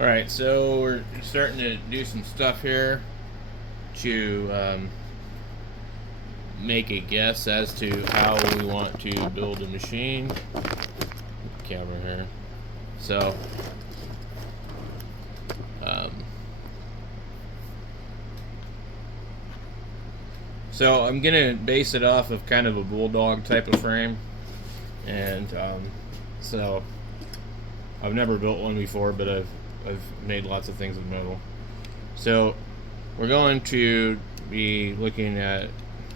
Alright, so we're starting to do some stuff here to make a guess as to how we want to build a machine. Camera here. So, um, so I'm gonna base it off of kind of a bulldog type of frame, and so I've never built one before, but I've made lots of things with metal. So we're going to be looking at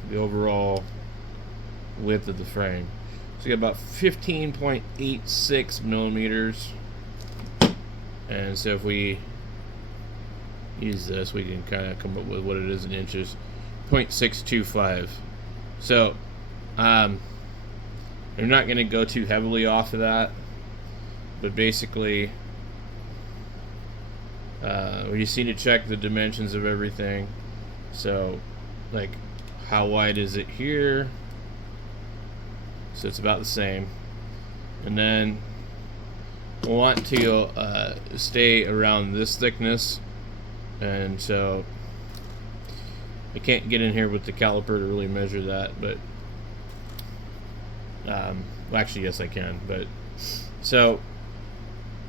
the overall width of the frame. So you got about 15.86 millimeters, and so if we use this, we can kind of come up with what it is in inches. 0.625. So I'm not going to go too heavily off of that, but basically we just need to check the dimensions of everything. So like, how wide is it here? So it's about the same. And then we'll want to stay around this thickness, and so I can't get in here with the caliper to really measure that, but well, actually yes I can. But so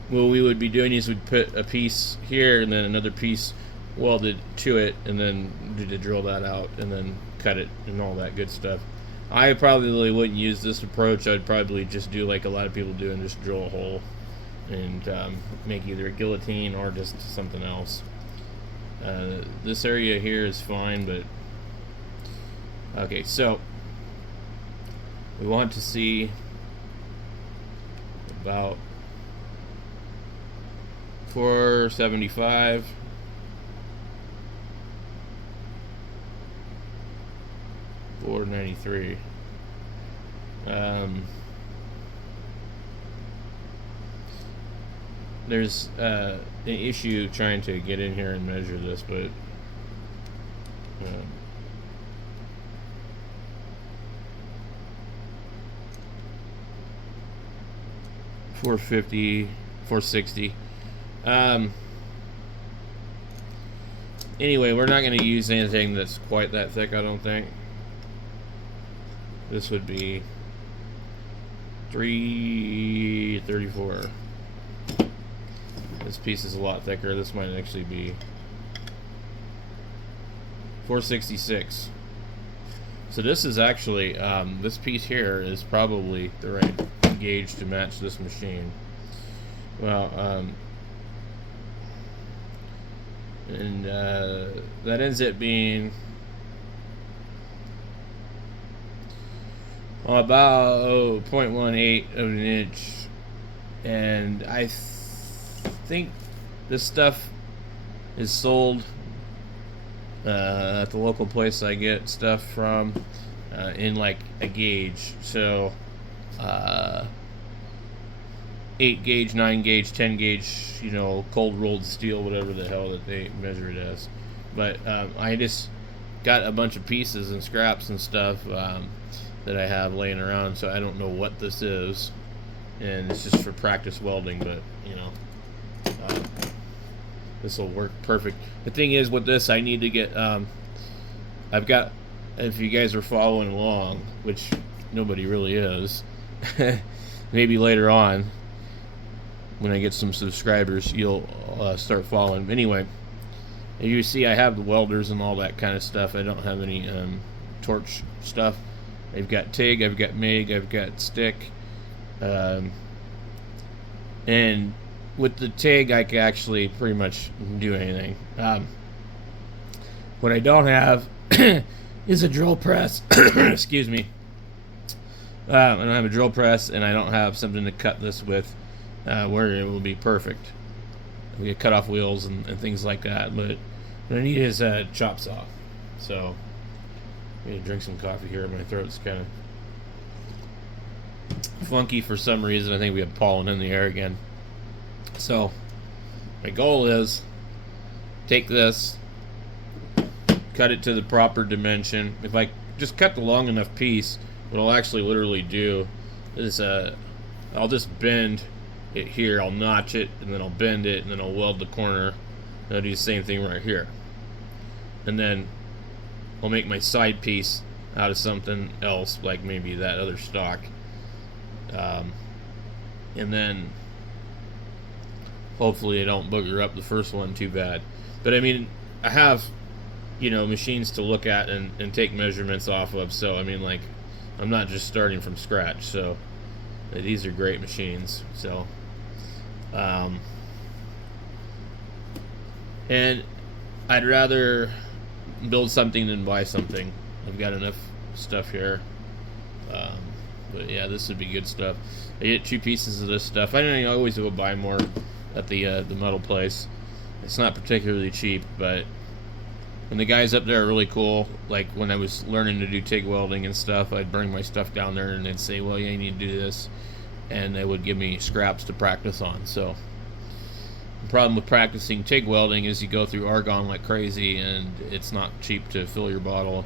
what we would be doing is we'd put a piece here and then another piece welded to it, and then to drill that out and then cut it and all that good stuff. I probably wouldn't use this approach. I'd probably just do like a lot of people do and just drill a hole and make either a guillotine or just something else. This area here is fine, but okay, so we want to see about 475, 493. There's an issue trying to get in here and measure this, but 450, 460. Anyway, we're not going to use anything that's quite that thick, I don't think. This would be 334. This piece is a lot thicker. This might actually be 466. So this is actually, this piece here is probably the right gauge to match this machine. Well, and that ends up being about 0.18 of an inch, and I think this stuff is sold at the local place I get stuff from in like a gauge. So 8 gauge, 9 gauge, 10 gauge, you know, cold rolled steel, whatever the hell that they measure it as. But I just got a bunch of pieces and scraps and stuff that I have laying around, so I don't know what this is, and it's just for practice welding, but you know, this will work perfect. The thing is with this, I need to get I've got, if you guys are following along, which nobody really is, maybe later on when I get some subscribers you'll start following. Anyway, you see I have the welders and all that kind of stuff. I don't have any torch stuff. I've got TIG, I've got MIG, I've got stick, and with the TIG I can actually pretty much do anything. What I don't have is a drill press. Excuse me. I don't have a drill press, and I don't have something to cut this with where it will be perfect. We get cut off wheels and things like that, but what I need is a chop saw. So I'm gonna drink some coffee here. My throat's kind of funky for some reason. I think we have pollen in the air again. So my goal is take this, cut it to the proper dimension. If I just cut the long enough piece, what I'll actually literally do is I'll just bend it here, I'll notch it, and then I'll bend it, and then I'll weld the corner. And I'll do the same thing right here. And then I'll make my side piece out of something else, like maybe that other stock. And then hopefully I don't booger up the first one too bad. But I mean, I have, you know, machines to look at and take measurements off of, so I mean, like, I'm not just starting from scratch. So these are great machines. So and I'd rather build something than buy something. I've got enough stuff here. But yeah, this would be good stuff. I get 2 pieces of this stuff. I don't know, I always go buy more at the metal place. It's not particularly cheap, but and the guys up there are really cool. Like when I was learning to do TIG welding and stuff, I'd bring my stuff down there and they'd say, well, yeah, you need to do this, and they would give me scraps to practice on. So the problem with practicing TIG welding is you go through argon like crazy, and it's not cheap to fill your bottle.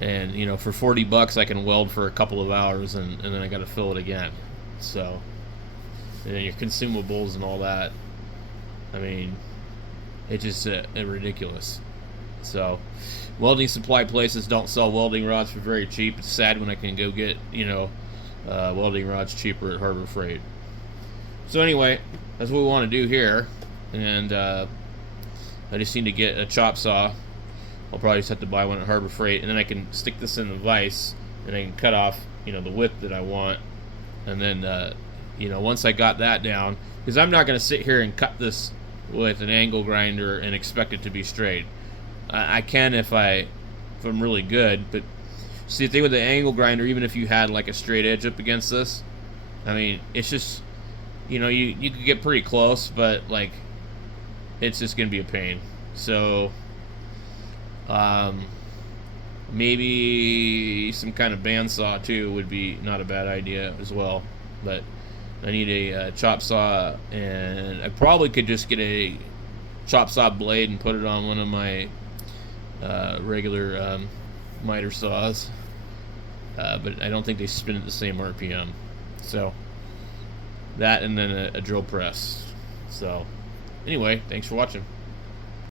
And you know, for $40 I can weld for a couple of hours, and then I got to fill it again. So, and then your consumables and all that, I mean, it's just ridiculous. So welding supply places don't sell welding rods for very cheap. It's sad when I can go get, you know, welding rods cheaper at Harbor Freight. So anyway, that's what we want to do here. And I just need to get a chop saw. I'll probably just have to buy one at Harbor Freight, and then I can stick this in the vise, and I can cut off, you know, the width that I want. And then, you know, once I got that down, because I'm not going to sit here and cut this with an angle grinder and expect it to be straight. I can if I'm really good, but see, the thing with the angle grinder, even if you had like a straight edge up against this, I mean, it's just, you know, you could get pretty close, but like, it's just going to be a pain. So maybe some kind of bandsaw too would be not a bad idea as well. But I need a chop saw, and I probably could just get a chop saw blade and put it on one of my regular miter saws, but I don't think they spin at the same RPM. So that, and then a drill press. So anyway, thanks for watching.